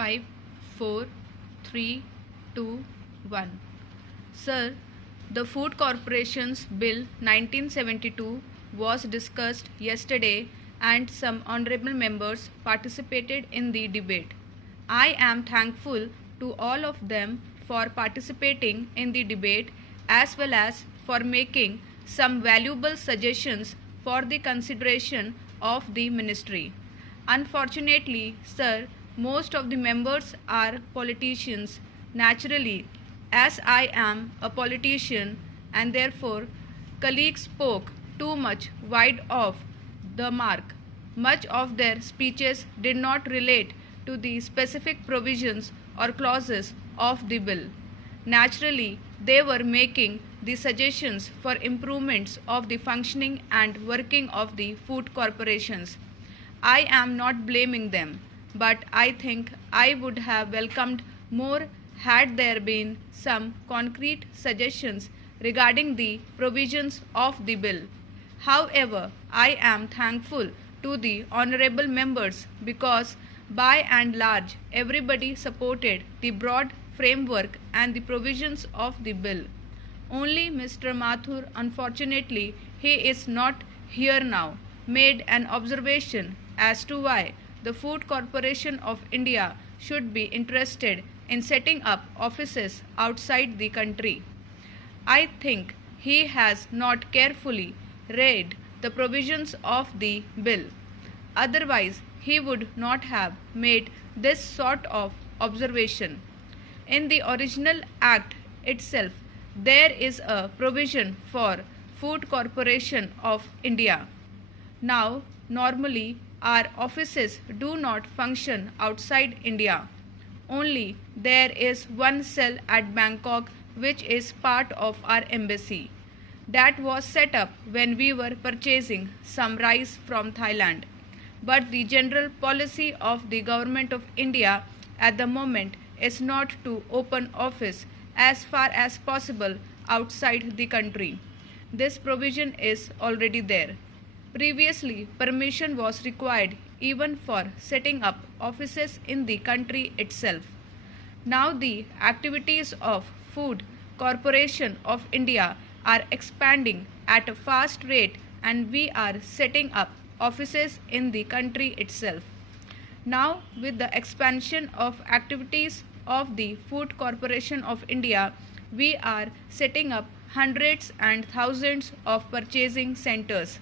5, 4, 3, 2, 1. Sir, the Food Corporations Bill 1972 was discussed yesterday and some honorable members participated in the debate. I am thankful to all of them for participating in the debate as well as for making some valuable suggestions for the consideration of the ministry. Unfortunately, sir, most of the members are politicians. Naturally, as I am a politician and therefore colleagues spoke too much wide off the mark. Much of their speeches did not relate to the specific provisions or clauses of the bill. Naturally, they were making the suggestions for improvements of the functioning and working of the food corporations. I am not blaming them, but I think I would have welcomed more had there been some concrete suggestions regarding the provisions of the bill. However, I am thankful to the honorable members because by and large everybody supported the broad framework and the provisions of the bill. Only Mr. Mathur, unfortunately, he is not here now, made an observation as to why the Food Corporation of India should be interested in setting up offices outside the country. I think he has not carefully read the provisions of the bill. Otherwise, he would not have made this sort of observation. In the original act itself, there is a provision for Food Corporation of India. Now, normally, our offices do not function outside India. Only there is one cell at Bangkok which is part of our embassy. That was set up when we were purchasing some rice from Thailand. But the general policy of the government of India at the moment is not to open office as far as possible outside the country. This provision is already there. Previously, permission was required even for setting up offices in the country itself. Now the activities of Food Corporation of India are expanding at a fast rate and we are setting up offices in the country itself. Now, with the expansion of activities of the Food Corporation of India, we are setting up hundreds and thousands of purchasing centers.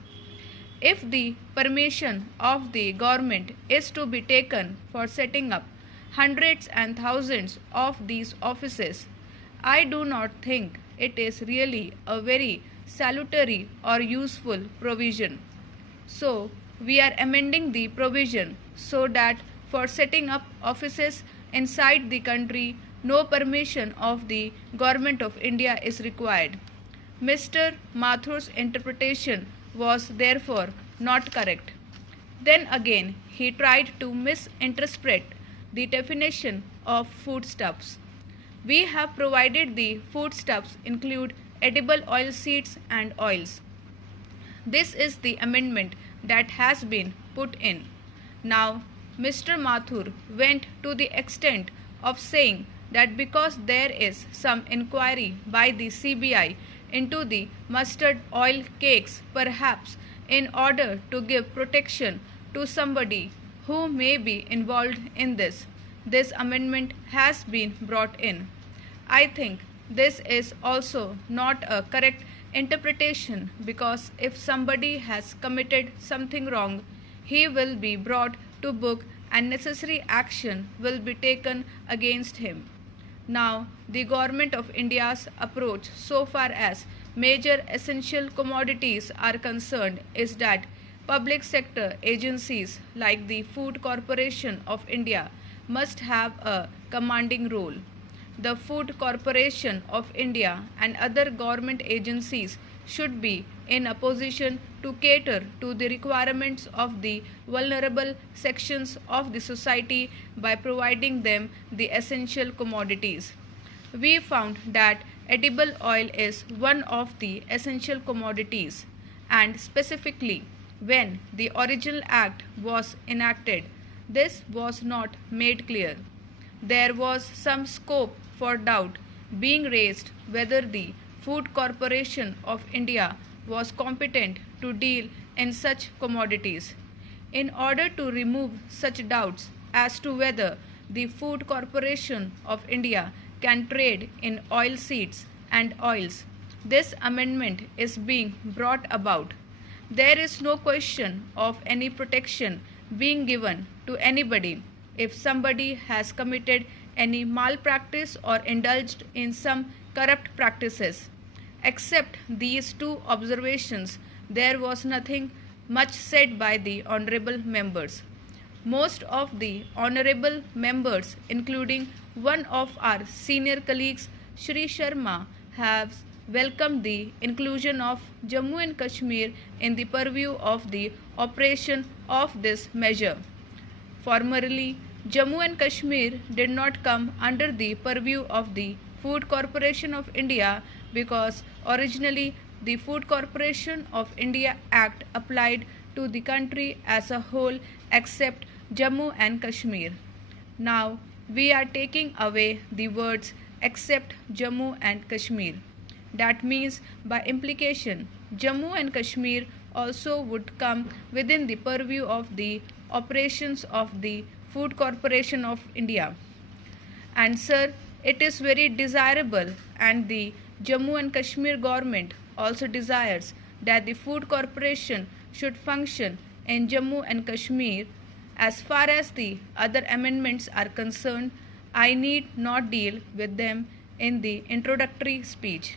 If the permission of the government is to be taken for setting up hundreds and thousands of these offices, I do not think it is really a very salutary or useful provision. So, we are amending the provision so that for setting up offices inside the country, no permission of the Government of India is required. Mr. Mathur's interpretation was therefore not correct. Then again, he tried to misinterpret the definition of foodstuffs. We have provided the foodstuffs include edible oil seeds and oils. This is the amendment that has been put in. Now, Mr. Mathur went to the extent of saying that because there is some inquiry by the CBI into the mustard oil cakes, perhaps in order to give protection to somebody who may be involved in this amendment has been brought in. I think this is also not a correct interpretation because if somebody has committed something wrong, he will be brought to book and necessary action will be taken against him. Now, the Government of India's approach so far as major essential commodities are concerned is that public sector agencies like the Food Corporation of India must have a commanding role. The Food Corporation of India and other government agencies should be in a position to cater to the requirements of the vulnerable sections of the society by providing them the essential commodities. We found that edible oil is one of the essential commodities, and specifically when the original act was enacted, this was not made clear. there was some scope for doubt being raised whether the Food Corporation of India was competent to deal in such commodities. In order to remove such doubts as to whether the Food Corporation of India can trade in oilseeds and oils, this amendment is being brought about. There is no question of any protection being given to anybody if somebody has committed any malpractice or indulged in some corrupt practices. Except these two observations, there was nothing much said by the honorable members. Most of the honorable members, including one of our senior colleagues, Shri Sharma, have welcomed the inclusion of Jammu and Kashmir in the purview of the operation of this measure. Formerly, Jammu and Kashmir did not come under the purview of the Food Corporation of India because originally the Food Corporation of India Act applied to the country as a whole except Jammu and Kashmir. Now we are taking away the words except Jammu and Kashmir. That means by implication Jammu and Kashmir also would come within the purview of the operations of the Food Corporation of India. And sir, it is very desirable and the Jammu and Kashmir government also desires that the Food Corporation should function in Jammu and Kashmir. As far as the other amendments are concerned, I need not deal with them in the introductory speech.